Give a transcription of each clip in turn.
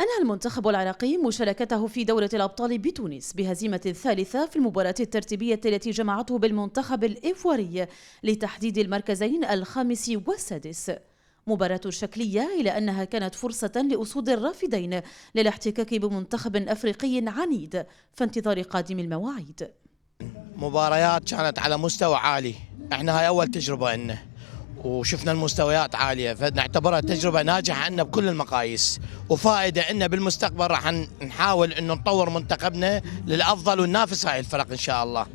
أنهى المنتخب العراقي مشاركته في دورة الأبطال بتونس بهزيمة ثالثة في المباراة الترتيبية التي جمعته بالمنتخب الإيفواري لتحديد المركزين الخامس والسادس. مباراة شكلية إلى أنها كانت فرصة لأسود الرافدين للاحتكاك بمنتخب أفريقي عنيد، فانتظار قادم المواعيد. مباريات كانت على مستوى عالي، احنا هاي أول تجربة لنا وشفنا المستويات عالية، فنعتبرها تجربة ناجحة عنا بكل المقاييس وفائدة عنا بالمستقبل. راح نحاول انه نطور منتخبنا للأفضل وننافس هاي الفرق إن شاء الله.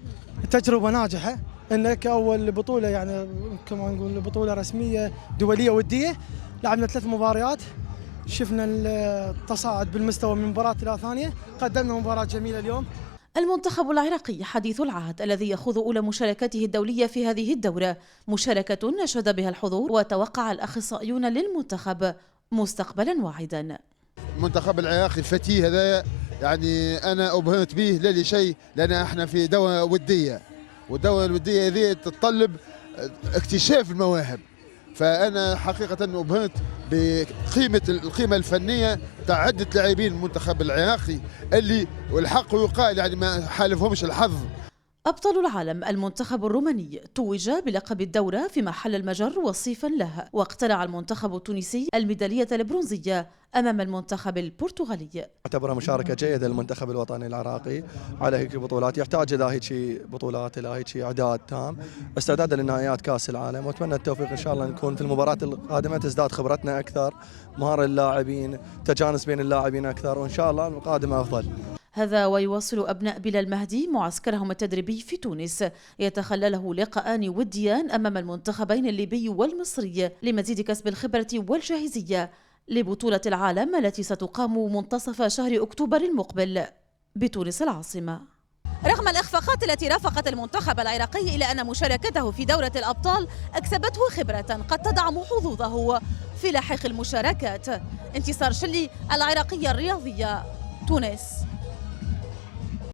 تجربة ناجحة انك اول بطولة، يعني كما نقول بطولة رسمية دولية ودية. لعبنا 3 مباريات، شفنا التصاعد بالمستوى من مباراة إلى ثانية، قدمنا مباراة جميلة اليوم. المنتخب العراقي حديث العهد الذي يخوض أولى مشاركاته الدولية في هذه الدورة، مشاركة نشد بها الحضور وتوقع الأخصائيون للمنتخب مستقبلا واعدا. المنتخب العراقي الفتي هذا يعني أنا أبهرت به لا لشيء، لأن احنا في دورة ودية، والدورة الودية هذه تتطلب اكتشاف المواهب، فأنا حقيقة أبهرت القيمة الفنية تاع عدة لاعبين المنتخب العراقي اللي والحق يقال يعني ما حالفهمش الحظ. أبطال العالم المنتخب الروماني توج بلقب الدورة في محل المجر وصيفا له، واقتلع المنتخب التونسي الميدالية البرونزية أمام المنتخب البرتغالي. أعتبرها مشاركة جيدة للمنتخب الوطني العراقي على هيك بطولات، يحتاج إلى هيك بطولات، إلى هيك إعداد تام استعدادا لنهائيات كأس العالم، وأتمنى التوفيق إن شاء الله نكون في المباراة القادمة تزداد خبرتنا أكثر، مهارة اللاعبين، تجانس بين اللاعبين أكثر، وإن شاء الله القادمة أفضل. هذا ويواصل أبناء بلال المهدي معسكرهم التدريبي في تونس، يتخلله لقاءان وديان أمام المنتخبين الليبي والمصري لمزيد كسب الخبرة والجاهزية لبطولة العالم التي ستقام منتصف شهر أكتوبر المقبل بتونس العاصمة. رغم الإخفاقات التي رافقت المنتخب العراقي إلا أن مشاركته في دورة الأبطال أكسبته خبرة قد تدعم حظوظه في لاحق المشاركات. انتصار شلي، العراقية الرياضية، تونس.